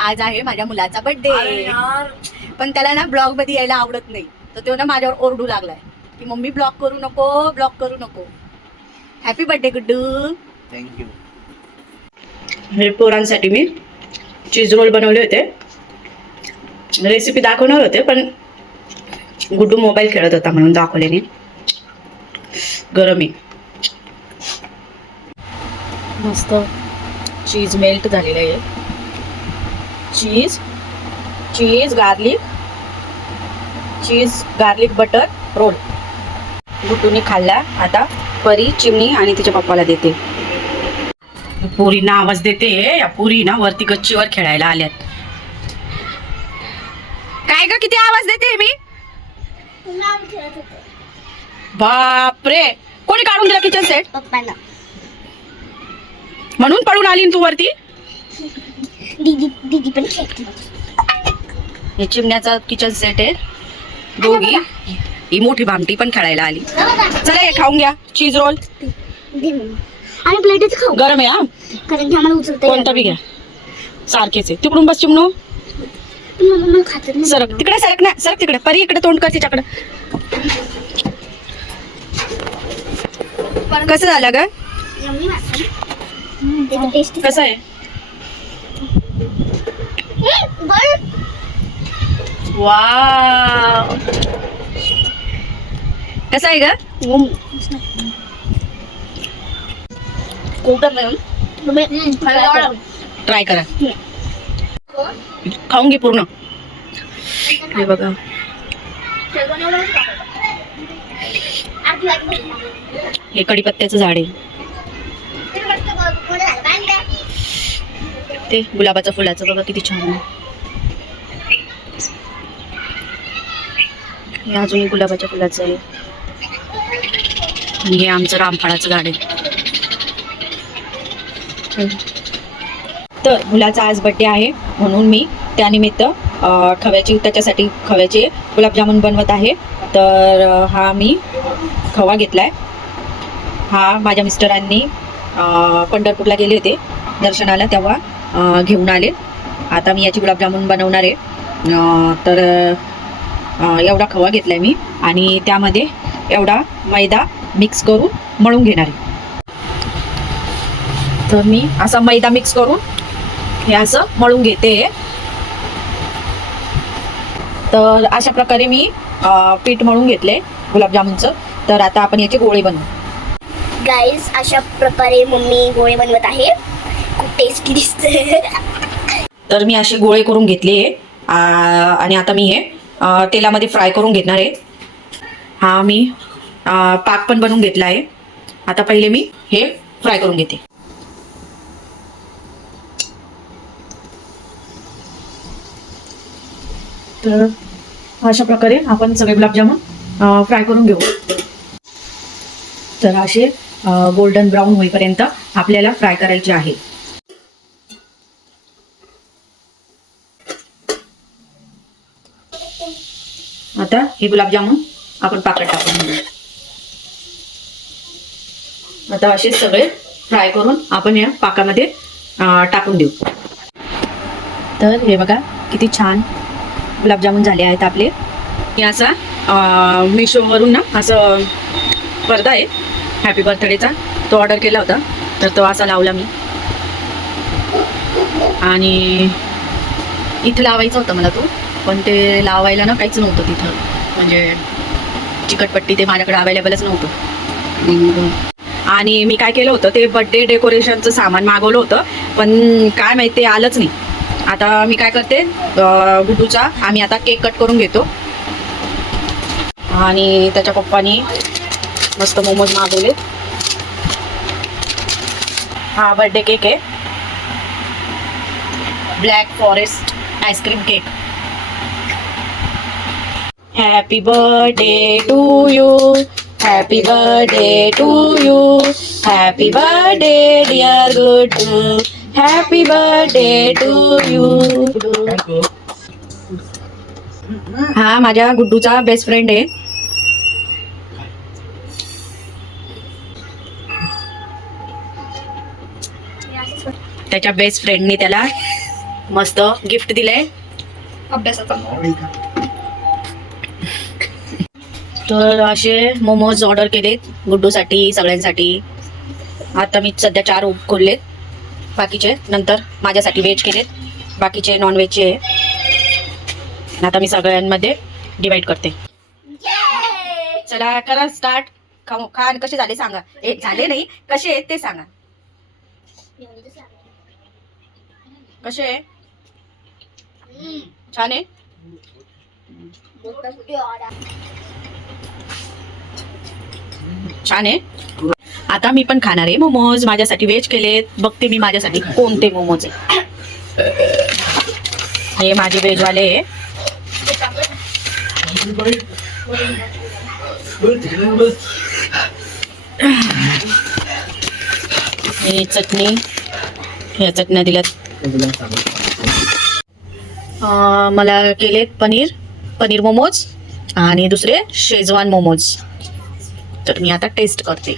आज आहे माझ्या मुलाचा बर्थडे, पण त्याला ना ब्लॉग मध्ये यायला आवडत नाही. तर तो ना माझ्यावर ओरडू लागलाय की मम्मी ब्लॉग करू नको, ब्लॉग करू नको. Happy birthday Guddu. थँक्यू. हे पोरांसाठी मी चीज रोल बनवले होते. रेसिपी दाखवणार होते पण गुड्डू मोबाईल खेळत होता म्हणून दाखवले नाही. गरम आहे मस्त. चीज मेल्ट झालेलं आहे. चीज गार्लिक बटर रोल गुड्डूने खाल्ला. आता परी, चिमणी आणि तिच्या पप्पाला देते. पुरीना आवाज देते. या पुरी ना वरती गच्चीवर खेळायला आल्यात. काय ग किती आवाज देते मी? बापरे, कोणी काढून दिला किचन सेट? पप्पाला. म्हणून पडून आली तू वरती? दीदी पण खेळते. हे चिमण्याचा किचन सेट आहे. दोघी, ही मोठी भामटी पण खेळायला आली. चला हे खाऊन घ्या चीज रोल. आणि प्लेटच खाऊ. गरम आहे हा, कारण की आम्हाला उचलता कोणता बी घ्या. सारखेच आहे. तिकडून बस चिमणू. मम्मा खात नाही. सरक तिकडे, सरक ना, सरक तिकडे. परी इकडे तोंड कर तिच्याकडे. कसं झालं ग? यम्मी वाटतं. टेस्टी कसं आहे? वाव, कसं आहे ग? ट्राय करा. खाऊन घे पूर्ण. हे बघा, हे कढीपत्त्याचं झाड आहे. ते गुलाबाच्या फुलाचं बघा किती छान आहे. हे अजून गुलाबाच्या फुलाचं आहे. आणि हे आमचं रामफळाचं झाड आहे. तर मुलाचा आज बर्थडे आहे म्हणून मी त्यानिमित्त त्याच्यासाठी खव्याचे गुलाबजामुन बनवत आहे. तर हा मी खवा घेतलाय. हा माझ्या मिस्टरांनी पंढरपूरला गेले होते दर्शनाला, तेव्हा घेऊन आले. आता मी याची गुलाबजामुन बनवणार आहे. तर एवढा खवा घेतलाय मी आणि त्यामध्ये एवढा मैदा मिक्स करून मळून घेणार आहे. तर मी असा मैदा मिक्स करून हे असं मळून घेते. तर अशा प्रकारे मी पीठ मळून घेतले गुलाबजामुनचं. तर आता आपण याचे गोळे बनवू. गाईज, अशा प्रकारे मम्मी गोळे बनवत आहे. खूप टेस्टी दिसते. तर मी असे गोळे करून घेतले आणि आता मी हे तेलामध्ये फ्राय करून घेणार आहे. हा मी पाक पण बनवून घेतला आहे. आता पहिले मी हे फ्राय करून घेते. तर अशा प्रकारे आपण सगळे गुलाबजामुन फ्राय करून घेऊ. तर असे गोल्डन ब्राऊन होईपर्यंत आपल्याला फ्राय करायचे आहे. आता हे गुलाबजामुन आपण पाकात टाकून घेऊ. आता असे सगळे फ्राय करून आपण या पाकामध्ये टाकून देऊ. तर हे बघा किती छान गुलाबजामुन झाले आहेत आपले. हे असा मिशोवरून ना असं पडदा आहे हॅपी बर्थडेचा, तो ऑर्डर केला होता. तर तो असा लावला मी. आणि इथं लावायचं होतं मला तो, पण ते लावायला ना काहीच नव्हतं तिथं. म्हणजे चिकटपट्टी ते माझ्याकडे अवेलेबलच नव्हतं. आणि मी काय केलं होतं, ते बर्थडे डेकोरेशनचं सामान मागवलं होतं, पण काय माहिती ते आलंच नाही. आता मी काय करते, गुड्डूचा आम्ही आता केक कट करून घेतो. आणि त्याच्या पप्पानी मस्त मोमोज मागवले. हा बर्थडे केक आहे, black forest ice cream cake. Happy birthday to you, happy birthday to you, happy birthday dear Guddu, happy birthday to you. हा माझ्या गुड्डूचा बेस्ट फ्रेंड आहे. त्याच्या बेस्ट फ्रेंडनी त्याला मस्त गिफ्ट दिलंय. अभ्यासाचा. तर असे मोमोज ऑर्डर केलेत गुड्डूसाठी, सगळ्यांसाठी. आता मी सध्या 4 खोललेत, बाकीचे नंतर माझ्यासाठी व्हेज केलेत, बाकीचे नॉन व्हेजचे. आता मी सगळ्यांमध्ये डिवाइड करते. चला करा स्टार्ट. खा आणि कसे झाले सांगा. झाले नाही, कसे आहेत ते सांगा. कसे आहे? छान आहे. छान आहे. आता मी पण खाणार आहे मोमोज. माझ्यासाठी व्हेज केलेत. बघते मी माझ्यासाठी कोणते मोमोज आहे. हे माझे व्हेजवाले आहे. ही चटणी, ह्या चटण्या दिल्यात. मला केलेत पनीर मोमोज आणि दुसरे शेजवान मोमोज. तर मी आता टेस्ट करते.